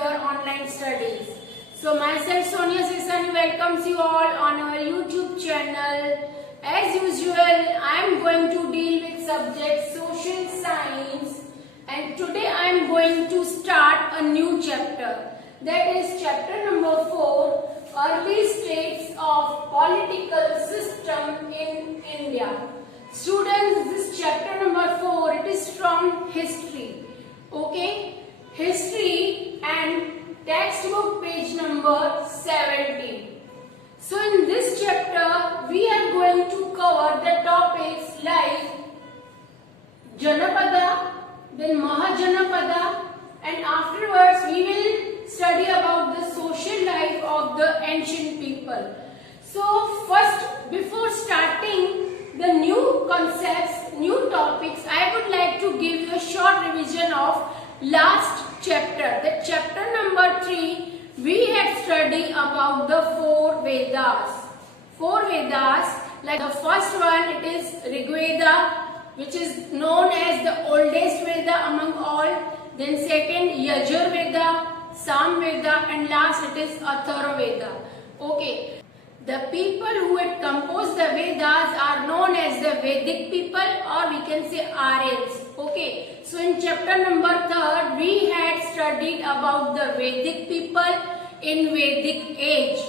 your online studies. So myself Sonia Sesani welcomes you all on our YouTube channel. As usual, I am going to deal with subject social science, and today I am going to start a new chapter. That is chapter number 4, Early States of Political System in India. Students, this chapter number 4, it is from history. Okay, history and textbook page number 17. So in this chapter, we are going to cover the topics like Janapada, then Mahajanapada, and afterwards we will study about the social life of the ancient people. So first, before starting the new concepts, new topics, I would like to give you a short revision of last chapter. The chapter number 3, we had studied about the 4 Vedas. 4 Vedas, like the first one, it is Rig Veda, which is known as the oldest Veda among all. Then second, Yajur Veda, Sam Veda, and last it is Atharva Veda. Okay. The people who had composed the Vedas are known as the Vedic people, or we can say Aryans. Okay. So in chapter number 3, we had studied about the Vedic people in Vedic age.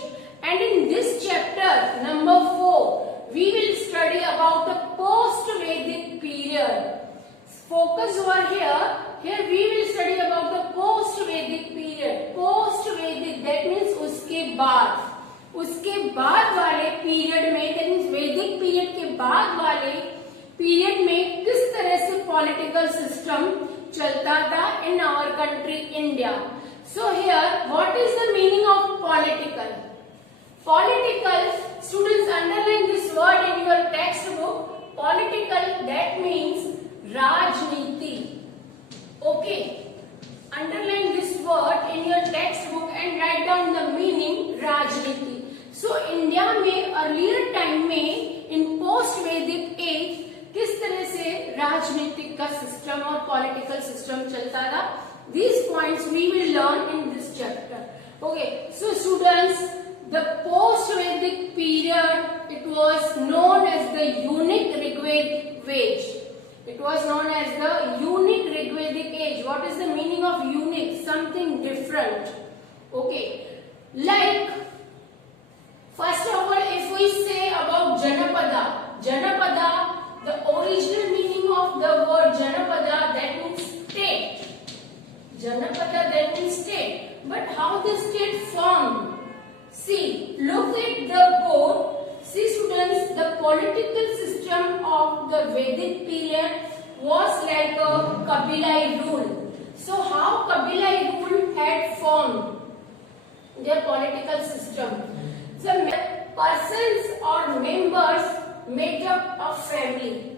And in this chapter number 4, we will study about the post-Vedic period. Focus over here. Here we will study about the post-Vedic period. Post-Vedic, that means उसके बाद. उसके बाद वाले period में, that means वैदिक period के बाद वाले पीरियड में किस तरह से पॉलिटिकल सिस्टम चलता था in our country India. So here what is the meaning of political? Political, students underline this word in your text book. Political, that means राजनीति. Okay, underline this word in your textbook and write down the meaning राजनीति. So India में earlier time में इन post वैदिक as किस तरह से राजनीतिक का सिस्टम और पॉलिटिकल सिस्टम चलता था, these points we will learn in this chapter. Okay, so students, the post Vedic period, it was known as the unique Rigvedic age. It was known as the unique Rigvedic age. What is the meaning of unique? Something different. Okay. Like, first of all, if we say about Janapada. Janapada, the original meaning of the word Janapada, that means state. Janapada, that means state. But how the state formed? See, look at the board. See students, the political system of the Vedic period was like a Kabilai rule. So how Kabilai rule had formed their political system? So persons or members made up a family.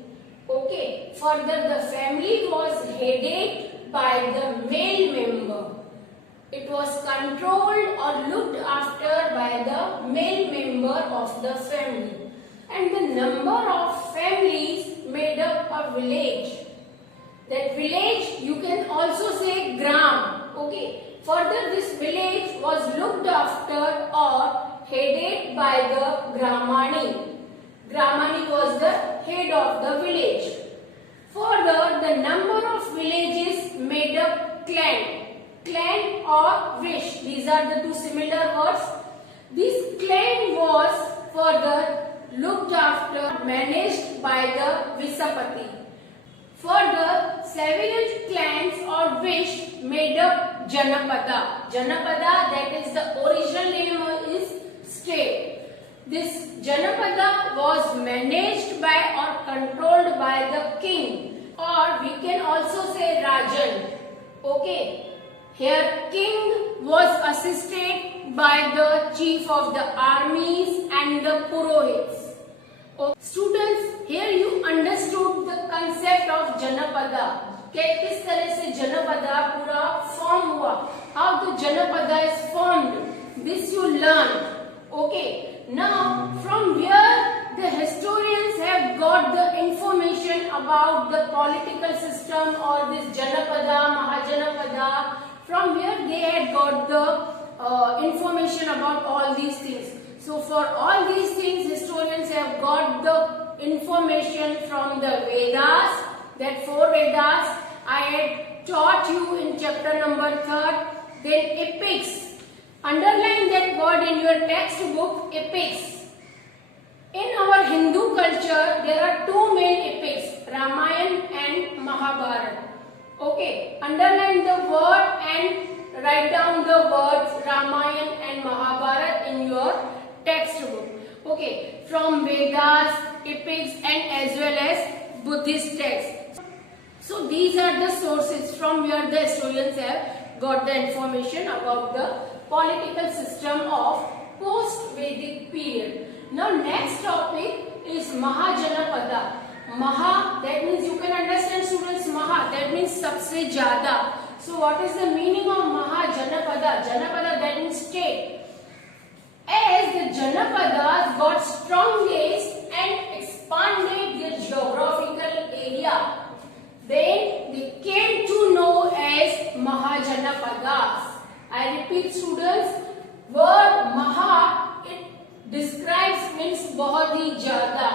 Okay. Further, the family was headed by the male member. It was controlled or looked after by the male member of the family. And the number of families made up a village. That village, you can also say gram. Okay. Further, this village was looked after or headed by the Gramani. Gramani was the head of the village. Further, the number of villages made up clan. Clan or wish, these are the two similar words. This clan was further looked after, managed by the Visapati. Further, several clans or wish made up Janapada. Janapada, that is the original name is state. This Janapada was managed by or controlled by the king, or we can also say Rajan. Okay. Here king was assisted by the chief of the armies and the Purohits. Okay. Students, here you understood the concept of Janapada. कि किस तरह से Janapada पूरा form हुआ. How the Janapada is formed. This you learn. Okay. Now from where the historians have got the information about the political system or this Janapada, Mahajanapada, from where they had got got the information about all these things. So for all these things, historians have got the information from the Vedas, that 4 Vedas I had taught you in chapter number 3rd. Then epics. Underline that word in your textbook, epics. In our Hindu culture, there are 2 main epics, Ramayana and Mahabharata. Okay, underline the word and write down the words Ramayana and Mahabharata in your textbook. Okay, from Vedas, epics and as well as Buddhist texts. So these are the sources from where the historians have got the information about the political system of post-Vedic period. Now next topic is Mahajanapada. Maha, that means you can understand students, Maha, that means sabse jyada. So what is the meaning of Mahajanapada? Janapada, that means state. As the Janapadas got strongest and expanded their geographical area, then they came to know as Mahajanapadas. I repeat students, word Maha, it describes means बहुत ही ज़्यादा.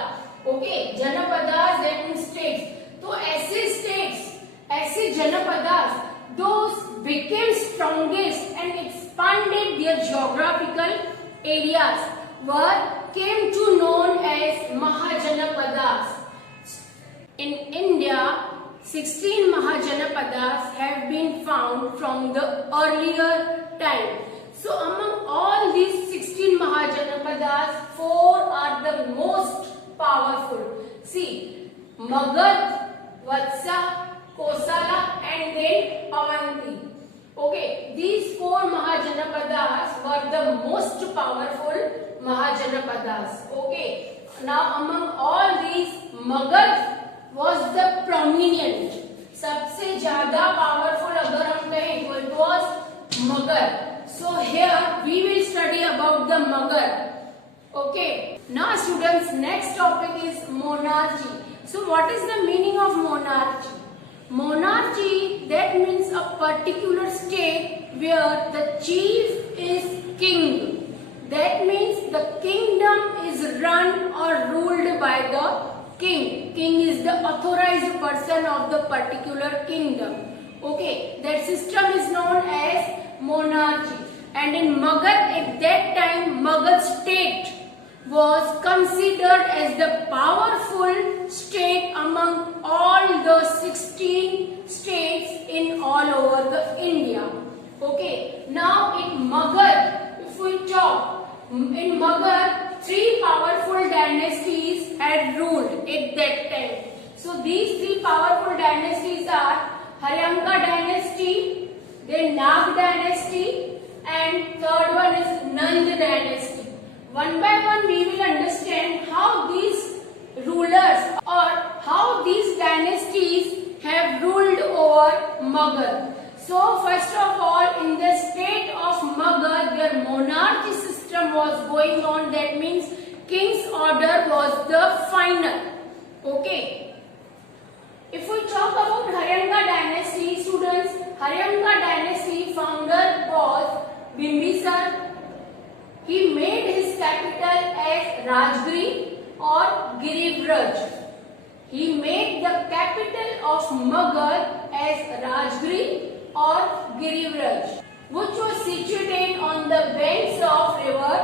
Okay, Janapadas that means states. तो ऐसे states, ऐसे Janapadas, those became strongest and expanded their geographical areas came to known as Mahajanapadas. In India, 16 Mahajanapadas have been found from the earlier time. So among all these 16 Mahajanapadas, 4 are the most powerful. See, Magad, Vatsa, Kosala and then Avanti. Okay, these 4 Mahajanapadas were the most powerful Mahajanapadas. Okay, now among all these, Magad was the prominent. सबसे ज़्यादा powerful अगर हम कहें तो it was Magad. So here we will study about the Magad. Okay. Now students, next topic is monarchy. So what is the meaning of monarchy? Monarchy, that means a particular state where the chief is king. That means the kingdom is run or ruled by the king. King is the authorized person of the particular kingdom. Okay, that system is known as monarchy. And in Magad, at that time, Magad state was considered as the powerful state among all the 16 states in all over the India. Okay, now in Magad, if we talk, in Magad, 3 powerful dynasties had ruled at that time. So these 3 powerful dynasties are Haryanka dynasty, then Nag dynasty, and third one is Nand dynasty. One by one we will understand how these rulers or how these dynasties have ruled over Magad. So first of all, in the state of Magad, their monarchy system was going on. That means king's order was the final. Okay. If we talk about Haryanka dynasty, students, Haryanka dynasty founder was Bimbisar. He made his capital as Rajgiri or Girivraj. He made the capital of Magad as Rajgiri or Girivraj, which was situated on the banks of river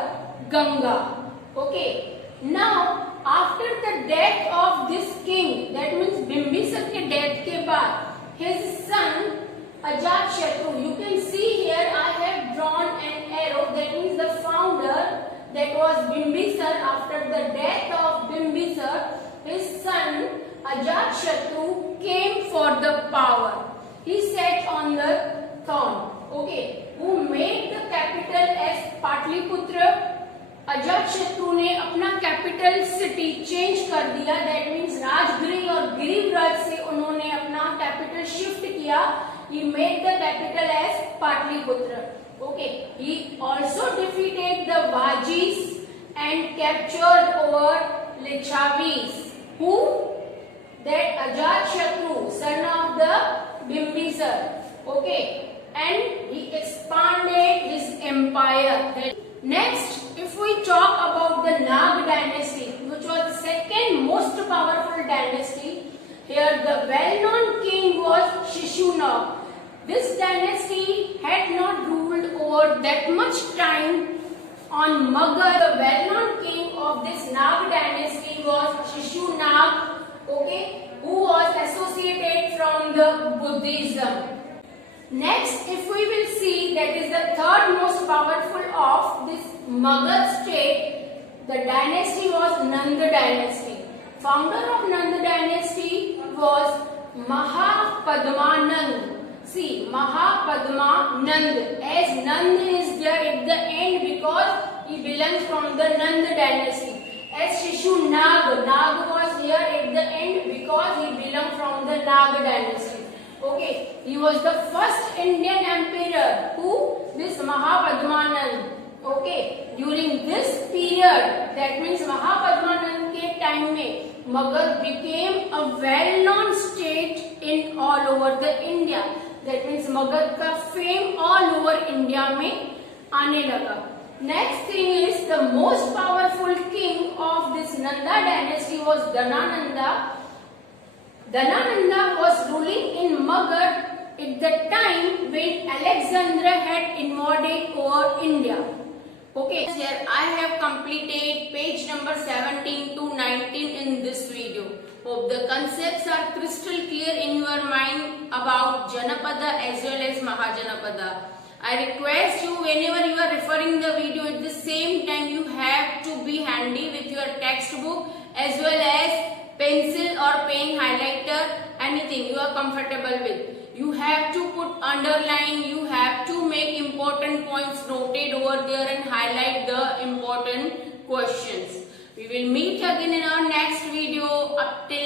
Ganga. Okay. Now, after the death of this king, that means Bimbisar ke death ke baad, his son Ajatashatru, you can see here I have drawn an arrow, that means the founder, that was Bimbisar. After the death of Bimbisar, his son Ajatashatru came for the power. He sat on the throne. Okay, who made the capital as Patliputra. Ajatashatru ने अपना capital city change कर दिया. That means Rajagiri और गिरिव्रज से उन्होंने अपना capital shift किया. He made the capital as Patliputra. Okay. He also defeated the Vajis and captured over Lichavis. Who? That Ajatashatru, son of the Bimbisar. Okay. And he expanded Next, if we talk about the Nag dynasty, which was the second most powerful dynasty, here the well-known king was Shishunag. This dynasty had not ruled over that much time on Magad. The well-known king of this Nag dynasty was Shishunag, okay, who was associated from the Buddhism. Next, if we will see, that is the third most powerful of this Magad state, the dynasty was Nanda dynasty. Founder of Nanda dynasty was Mahapadmanand. See, Mahapadmanand, as Nand is there at the end because he belongs from the Nanda dynasty. As Shishunag, Nag was here at the end because he belonged from the Nag dynasty. Okay, he was the first Indian emperor. Who? This Mahapadmanand. Okay, during this period, that means Mahapadmanand के time में Magad became a well-known state in all over the India. That means Magad का fame all over India में आने लगा. Next thing is the most powerful king of this Nanda dynasty was Dhanananda. Dhanananda was ruling in Magad at the time when Alexander had invaded over India. Okay, here I have completed page number 17 to 19 in this video. Hope the concepts are crystal clear in your mind about Janapada as well as Mahajanapada. I request you, whenever you are referring the video, at the same time you have to be handy with your textbook as well as pencil or pen, highlighter, anything you are comfortable with. You have to put underline, you have to make important points noted over there and highlight the important questions. We will meet again in our next video. Up till